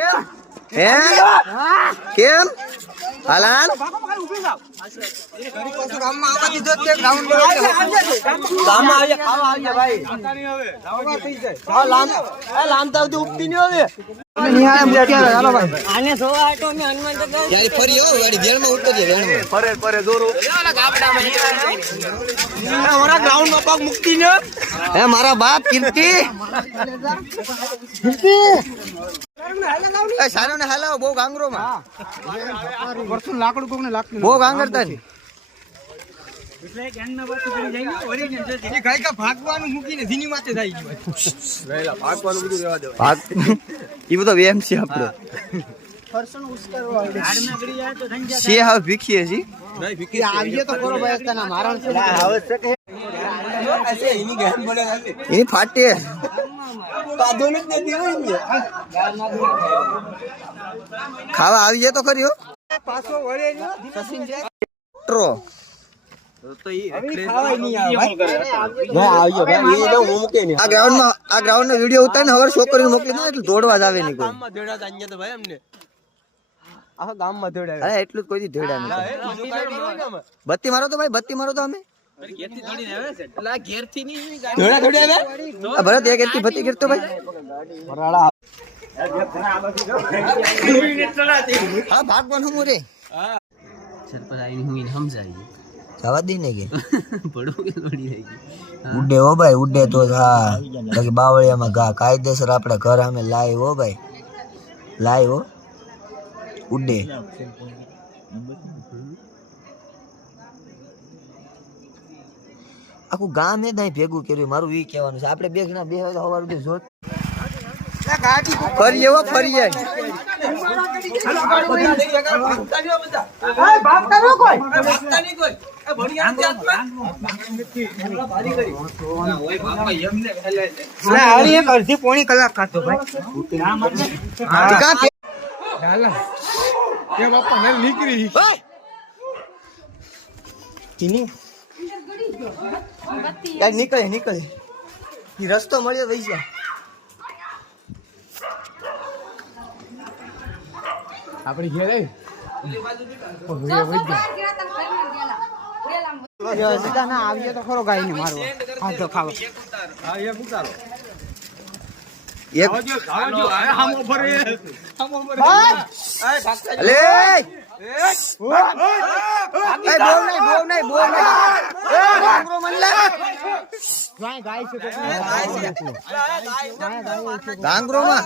હે કેમ હાલાલ મારા બાપ કીર્તિ સારો ને હાલાવો બહુ ગાંગરો માં લાકડું કોક ને લાગતું બહુ ગાંગરતા ને ભાગવાનું મૂકીને ધીની માથે થઈ ગયું ભાગવાનું બધું રહેવા દેવાય એ બધો વેમ છે આપણો સિંહ હવે ભીખીએ છીએ આવીએ તો કરો ભાઈ તને મારણ છે આવશ્યક એની ફાટે ખાવા આવીએ તો ખરી પાછો વળે આ ગ્રાઉન્ડ નો વિડીયો ઉતારીને હવે છોકરીને મોકલી દો એટલે દોડવા જ આવે નહીં કોઈ આખા ગામમાં દોડ્યા એટલું જ કોઈ દોડ્યા નહીં બત્તી મારો તો ભાઈ બત્તી મારો તો અમે ભરત એક એટલી બત્તી ગીરતો ભાઈ હા ભાગવાનું હું રે જવા દી ને કે ઉડે હો ભાઈ ઉડે તો હા બાકી બાવળિયામાં ઘા કાયદેસર આપડે ઘર અમે લાય હો ભાઈ લાય હો ઉડે આખું ગામ એ નહીં ભેગું કર્યું મારું ઈ કહેવાનું છે આપડે બે જણા બે સવાર ઉઠી જોત ફરી એવો ફરી જાય અડધી પોણી કલાક ખાતો ભાઈ નીકળી નીકળે નીકળે રસ્તો મળ્યો વહી ગયા આપડી ઘેર આવીએ તો ખરો ગાય ને મારવા હા તો ખાવા ગાંગરો માં